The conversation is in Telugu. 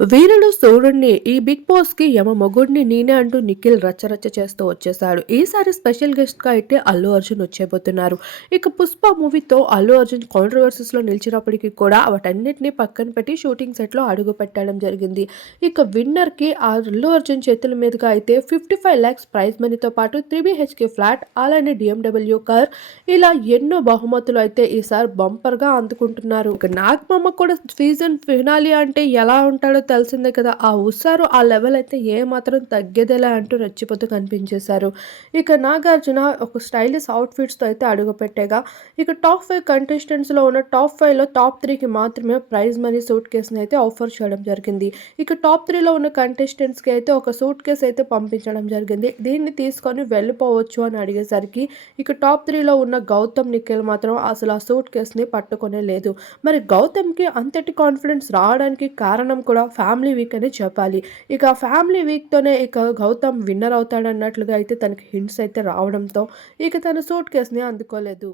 వీరుడు సూర్యుడిని ఈ బిగ్ బాస్ కి యమ మొగుడిని నేనే అంటూ నిఖిల్ రచ్చరచ్చ చేస్తూ వచ్చేసాడు. ఈసారి స్పెషల్ గెస్ట్ గా అయితే అల్లు అర్జున్ వచ్చేబోతున్నారు. ఇక పుష్ప మూవీతో అల్లు అర్జున్ కాంట్రవర్సీస్ లో నిలిచినప్పటికీ కూడా వాటన్నిటిని పక్కన పెట్టి షూటింగ్ సెట్ లో అడుగు పెట్టడం జరిగింది. ఇక విన్నర్ కి ఆ అల్లు అర్జున్ చేతుల మీదుగా అయితే 55 lakhs ప్రైజ్ మనీతో పాటు 3 BHK ఫ్లాట్, అలానే BMW కార్, ఇలా ఎన్నో బహుమతులు అయితే ఈసారి బంపర్ గా అందుకుంటున్నారు. ఇక నాగమామ కూడా సీజన్ ఫినాలి అంటే ఎలా ఉంటాడో తెలిసిందే కదా! ఆ హుషారు, ఆ లెవెల్ అయితే ఏమాత్రం తగ్గేదేలే అంటూ రెచ్చిపోతూ కనిపించేశారు. ఇక నాగార్జున ఒక స్టైలిష్ అవుట్‌ఫిట్స్‌తో అయితే అడుగుపెట్టేగా, ఇక టాప్ 5 కంటెస్టెంట్స్‌లో ఉన్న టాప్ 5లో టాప్ 3కి మాత్రమే ప్రైజ్ మనీ సూట్ కేస్‌ని అయితే ఆఫర్ చేయడం జరిగింది. ఇక టాప్ 3లో ఉన్న కంటెస్టెంట్స్‌కి అయితే ఒక సూట్ కేస్ అయితే పంపించడం జరిగింది. దీన్ని తీసుకొని వెళ్ళిపోవచ్చు అని అడిగేసరికి, ఇక టాప్ 3లో ఉన్న గౌతమ్, నిఖిల్ మాత్రం అసలు ఆ సూట్ కేస్‌ని పట్టుకొనే లేదు. మరి గౌతమ్‌కి అంతటి కాన్ఫిడెన్స్ రావడానికి కారణం కూడా ఫ్యామిలీ వీక్ అనే చెప్పాలి. ఇక ఫ్యామిలీ వీక్‌తోనే ఇక గౌతమ్ విన్నర్ అవుతాడన్నట్లుగా అయితే తనకి హింట్స్ అయితే రావడంతో ఇక తను సూట్ కేస్‌ని అందుకోలేదు.